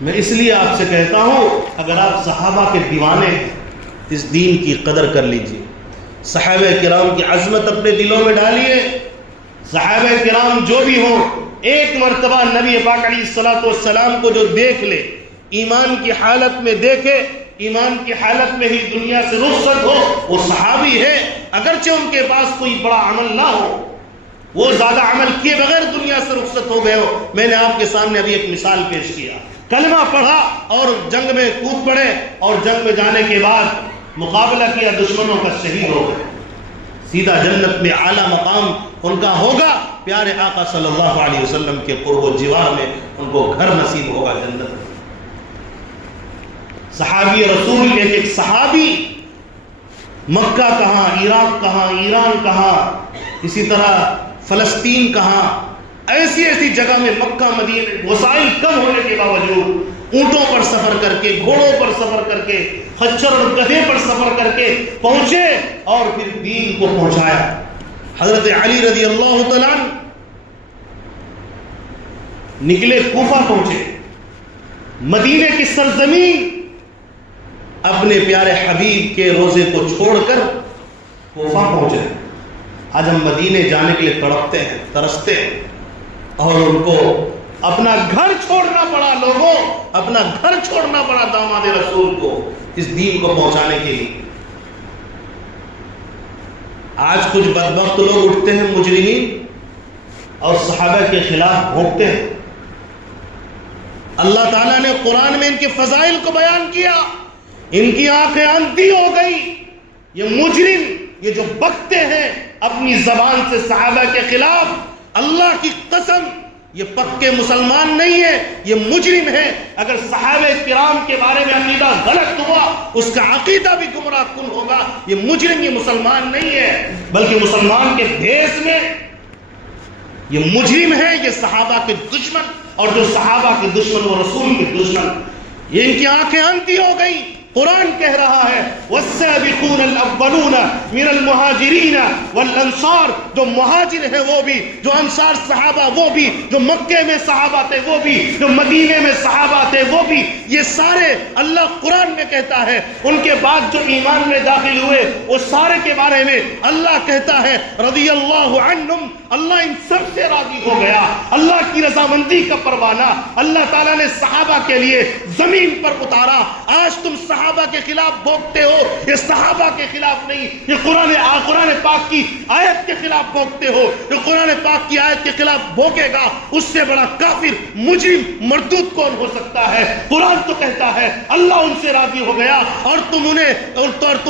میں اس لیے آپ سے کہتا ہوں، اگر آپ صحابہ کے دیوانے ہیں، اس دین کی قدر کر لیجئے، صحابہ کرام کی عظمت اپنے دلوں میں ڈالیے۔ صحابہ کرام جو بھی ہوں، ایک مرتبہ نبی پاک علیہ الصلوۃ والسلام کو جو دیکھ لے، ایمان کی حالت میں دیکھے، ایمان کی حالت میں ہی دنیا سے رخصت ہو، وہ صحابی ہے، اگرچہ ان کے پاس کوئی بڑا عمل نہ ہو، وہ زیادہ عمل کیے بغیر دنیا سے رخصت ہو گئے ہو۔ میں نے آپ کے سامنے ابھی ایک مثال پیش کیا، کلمہ پڑھا اور جنگ میں کود پڑے، اور جنگ میں جانے کے بعد مقابلہ کیا، دشمنوں کا شہید ہو گئے، سیدھا جنت میں اعلیٰ مقام ان کا ہوگا، پیارے آقا صلی اللہ علیہ وسلم کے قرب و جوار میں ان کو گھر نصیب ہوگا جنت میں۔ صحابی رسول ایک صحابی، مکہ کہاں، عراق کہاں، ایران کہاں، اسی طرح فلسطین کہاں، ایسی ایسی جگہ میں مکہ مدینہ وسائل کم ہونے کے باوجود اونٹوں پر سفر کر کے، گھوڑوں پر سفر کر کے، خچر اور گدھے پر سفر کر کے پہنچے اور پھر دین کو پہنچایا۔ حضرت علی رضی اللہ تعالیٰ عنہ نکلے، کوفہ پہنچے، مدینے کی سرزمین، اپنے پیارے حبیب کے روزے کو چھوڑ کر کوفہ پہنچے۔ آج ہم مدینے جانے کے لیے تڑپتے ہیں، ترستے ہیں، اور ان کو اپنا گھر چھوڑنا پڑا، لوگوں اپنا گھر چھوڑنا پڑا داماد رسول کو اس دین کو پہنچانے کے لیے۔ آج کچھ بدبخت لوگ اٹھتے ہیں مجرمین اور صحابہ کے خلاف بھونکتے ہیں۔ اللہ تعالیٰ نے قرآن میں ان کے فضائل کو بیان کیا، ان کی آنکھیں اندھی ہو گئی۔ یہ مجرم، یہ جو بکتے ہیں اپنی زبان سے صحابہ کے خلاف، اللہ کی قسم یہ پکے مسلمان نہیں ہے، یہ مجرم ہے۔ اگر صحابہ کرام کے بارے میں عقیدہ غلط ہوا، اس کا عقیدہ بھی گمراہ کن ہوگا۔ یہ مجرم، یہ مسلمان نہیں ہے، بلکہ مسلمان کے بھیس میں یہ مجرم ہے، یہ صحابہ کے دشمن، اور جو صحابہ کے دشمن وہ رسول کے دشمن۔ یہ ان کی آنکھیں اندھی ہو گئی۔ قرآن کہہ رہا ہے والسابقون الاولون من المہاجرین والانصار، جو مہاجر ہیں وہ بھی، جو انصار صحابہ وہ بھی، جو مکے میں صحابہ تھے وہ بھی، جو مدینے میں صحابہ تھے وہ بھی، یہ سارے اللہ قرآن میں کہتا ہے۔ ان کے بعد جو ایمان میں داخل ہوئے وہ سارے کے بارے میں اللہ کہتا ہے رضی اللہ عنہم، اللہ ان سب سے راضی ہو گیا۔ اللہ کی رضامندی کا پروانہ اللہ تعالیٰ نے صحابہ کے لیے زمین پر اتارا۔ آج تم صحابہ کے خلاف بھونکتے ہو، یہ صحابہ کے خلاف نہیں، یہ قرآن پاک کی آیت کے خلاف بھونکتے ہو۔ یہ قرآن پاک کی آیت کے خلاف بھونکے گا، اس سے بڑا کافر، مجرم، مردود کون ہو سکتا ہے؟ قرآن تو کہتا ہے اللہ ان سے راضی ہو گیا، اور تم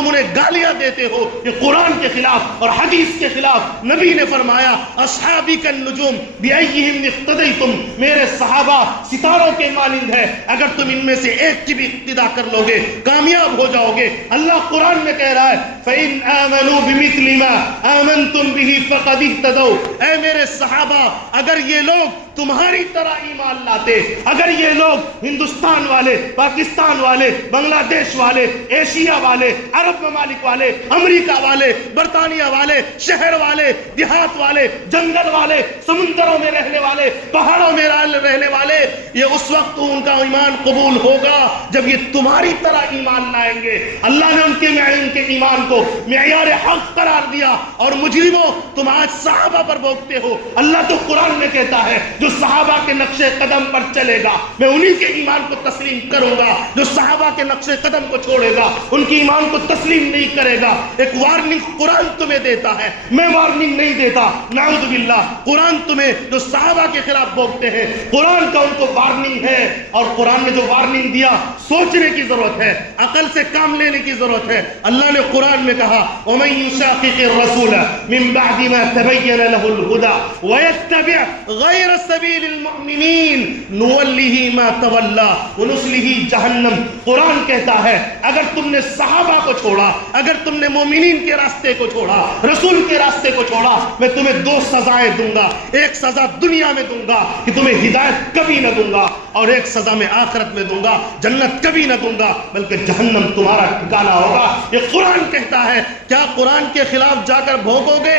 انہیں گالیاں دیتے ہو۔ یہ قرآن کے خلاف اور حدیث کے خلاف۔ نبی نے فرمایا اصحابی کالنجوم بأیہم اقتدیتم، میرے صحابہ ستاروں کے مانند ہے، اگر تم ان میں سے ایک کی بھی اقتدا کر لو گے کامیاب ہو جاؤ گے۔ اللہ قرآن میں کہہ رہا ہے فَإِنْ آمَنُوا بِمِثْلِ مَا آمَنْتُمْ بِهِ فَقَدِ اهْتَدَوْا، اے میرے صحابہ اگر یہ لوگ تمہاری طرح ایمان لاتے، اگر یہ لوگ ہندوستان والے، پاکستان والے، بنگلہ دیش والے، ایشیا والے، عرب ممالک والے، امریکہ والے، برطانیہ والے، شہر والے، دیہات والے، جنگل والے، سمندروں میں رہنے والے، پہاڑوں میں رہنے والے، یہ اس وقت ان کا ایمان قبول ہوگا جب یہ تمہاری طرح ایمان لائیں گے۔ اللہ نے ان کے ایمان کو معیار حق قرار دیا۔ اور مجرموں، تم آج صحابہ پر بھونکتے ہو۔ اللہ تو قرآن میں کہتا ہے جو صحابہ کے نقش قدم پر چلے گا میں انہی کے ایمان کو تسلیم کروں گا، جو صحابہ کے نقش قدم کو چھوڑے گا ان کی ایمان کو تسلیم نہیں کرے گا۔ ایک وارننگ قرآن تمہیں دیتا ہے، میں وارننگ نہیں دیتا، نعوذ باللہ۔ قرآن تمہیں جو صحابہ کے خلاف بھونکتے ہیں، قرآن کا ان کو وارننگ ہے، اور قرآن نے جو وارننگ دیا سوچنے کی ضرورت ہے، عقل سے کام لینے کی ضرورت ہے۔ اللہ نے قرآن میں کہا وَمَن يُشَاقِقِ الرَّسُولَ مِن بَعْدِ مَا تَبَيَّنَ لَهُ الْهُدَى وَيَتَّبِعْ غَيْرَ سَبِيلِ الْمُؤْمِنِينَ نُوَلِّهِ مَا تَوَلَّى وَنُصْلِهِ جَهَنَّمَ۔ قرآن کہتا ہے اگر تم نے صحابہ کو چھوڑا، اگر تم نے مومنین کے راستے کو چھوڑا، رسول کے راستے کو چھوڑا، میں تمہیں دو سزائیں دوں گا۔ ایک سزا دنیا میں دوں گا کہ تمہیں ہدایت کبھی نہ دوں گا، اور ایک سزا میں آخرت میں دوں گا، جنت کبھی نہ دوں گا بلکہ جہنم تمہارا ٹھکانہ ہوگا۔ یہ قرآن کہتا ہے۔ کیا قرآن کے خلاف جا کر بھونکو گے؟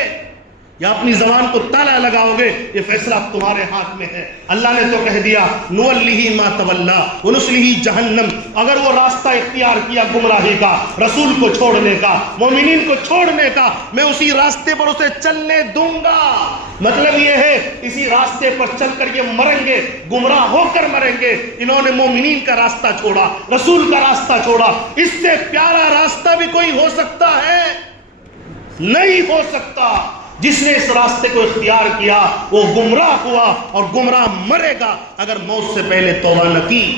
یا اپنی زبان کو تالا لگاؤ گے، یہ فیصلہ اب تمہارے ہاتھ میں ہے۔ اللہ نے تو کہہ دیا نُوَلِّهِ مَا تَوَلَّى وَنُصْلِهِ جہنم، اگر وہ راستہ اختیار کیا گمراہی کا، رسول کو چھوڑنے کا، مومنین کو چھوڑنے کا، میں اسی راستے پر اسے چلنے دوں گا۔ مطلب یہ ہے اسی راستے پر چل کر یہ مریں گے، گمراہ ہو کر مریں گے۔ انہوں نے مومنین کا راستہ چھوڑا، رسول کا راستہ چھوڑا، اس سے پیارا راستہ بھی کوئی ہو سکتا ہے؟ نہیں ہو سکتا۔ جس نے اس راستے کو اختیار کیا وہ گمراہ ہوا اور گمراہ مرے گا اگر موت سے پہلے توبہ نہ کی۔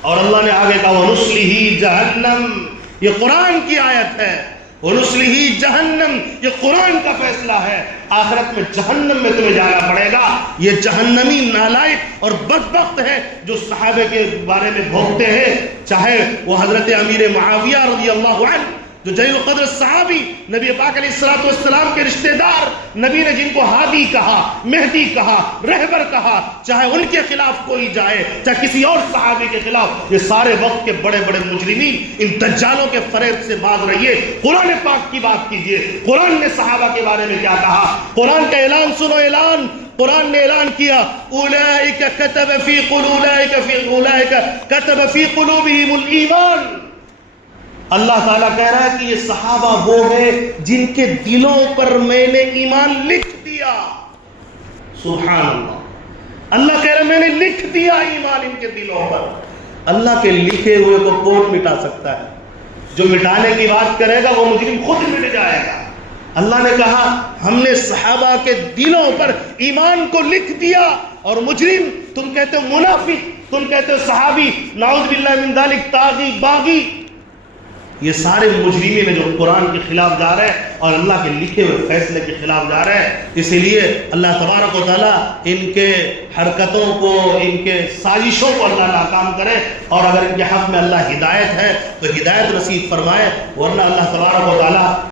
اور اللہ نے آگے کہا وَنُصْلِهِ جَهَنَّمْ، یہ قرآن کی آیت ہے، وَنُصْلِهِ جَهَنَّمْ، یہ قرآن کا فیصلہ ہے۔ آخرت میں جہنم میں تمہیں جانا پڑے گا۔ یہ جہنمی نالائق اور بدبخت ہے جو صحابہ کے بارے میں بھوکتے ہیں، چاہے وہ حضرت امیر معاویہ رضی اللہ عنہ جو جلیل القدر صحابی، نبی پاک علیہ السلام کے رشتہ دار، نبی نے جن کو ہادی کہا، مہدی کہا، رہبر کہا، چاہے ان کے خلاف کوئی جائے، چاہے کسی اور صحابی کے خلاف، یہ سارے وقت کے بڑے بڑے مجرمین ان دجالوں کے فریب سے باز رہیے۔ قرآن پاک کی بات کیجئے، قرآن نے صحابہ کے بارے میں کیا کہا؟ قرآن کا اعلان سنو، اعلان قرآن نے اعلان کیا اولئک کتب فی قلوبہم الایمان۔ اللہ تعالیٰ کہہ رہا ہے کہ یہ صحابہ وہ ہیں جن کے دلوں پر میں نے ایمان لکھ دیا۔ سبحان اللہ، اللہ کہہ رہا ہے میں نے لکھ دیا ایمان ان کے دلوں پر۔ اللہ کے لکھے ہوئے کو کون مٹا سکتا ہے؟ جو مٹانے کی بات کرے گا وہ مجرم خود مٹ جائے گا۔ اللہ نے کہا ہم نے صحابہ کے دلوں پر ایمان کو لکھ دیا، اور مجرم تم کہتے ہو منافق، تم کہتے ہو صحابی، نعوذ باللہ من ذالک، طاغی، باغی، یہ سارے مجرمین ہیں جو قرآن کے خلاف جا رہے ہیں اور اللہ کے لکھے ہوئے فیصلے کے خلاف جا رہے ہیں۔ اسی لیے اللہ تبارک و تعالیٰ ان کے حرکتوں کو، ان کے سازشوں کو اللہ ناکام کرے، اور اگر ان کے حق میں اللہ ہدایت ہے تو ہدایت نصیب فرمائے، ورنہ اللہ تبارک و تعالیٰ